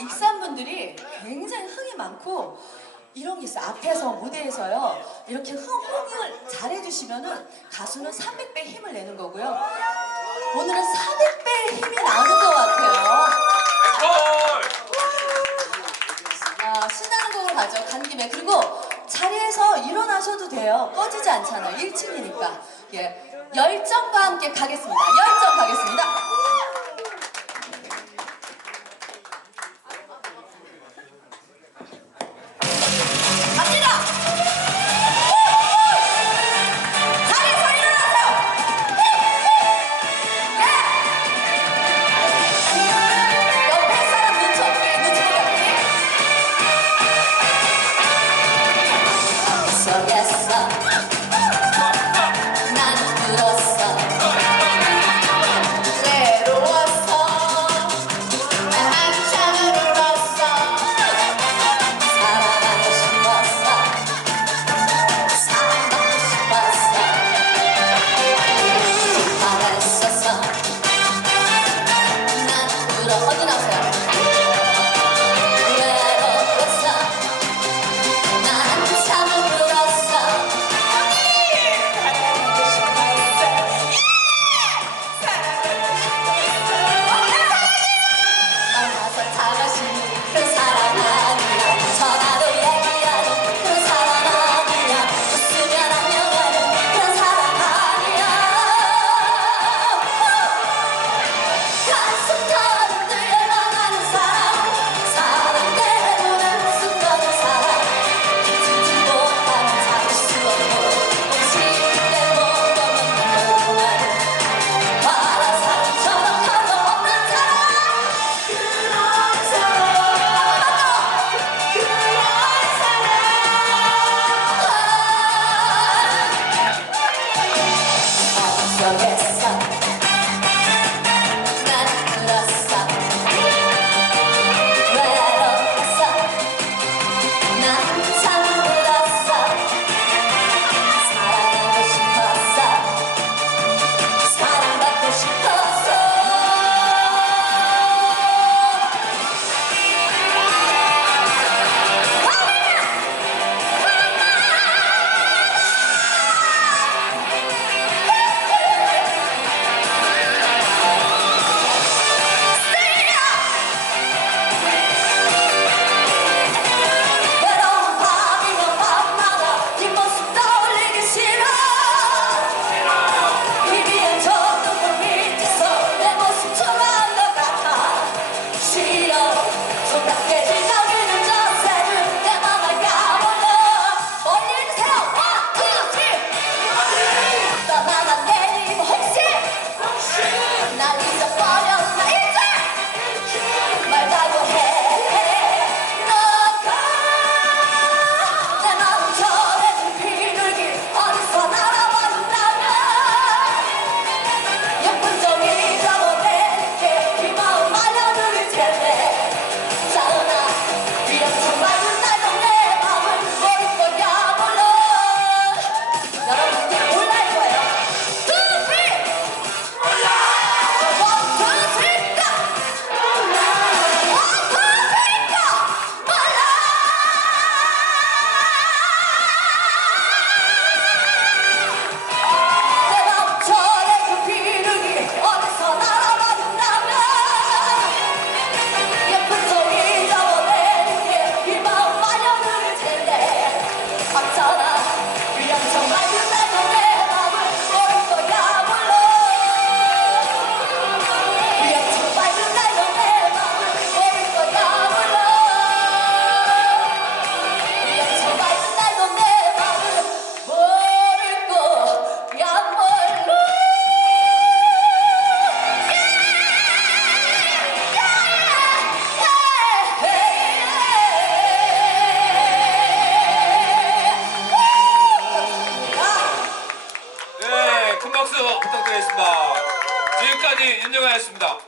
입산분들이 굉장히 흥이 많고 이런 게 있어요. 앞에서 무대에서요. 이렇게 흥, 호응을 잘해주시면은 가수는 300배 힘을 내는 거고요. 오늘은 400배 힘이 나는 것 같아요. 아, 신나는 곡으로 가죠. 간 김에. 그리고 자리에서 일어나셔도 돼요. 꺼지지 않잖아요. 1층이니까. 예. 열정과 함께 가겠습니다. 열정 가겠습니다. yes. 발표했습니다. 지금까지 윤정아였습니다.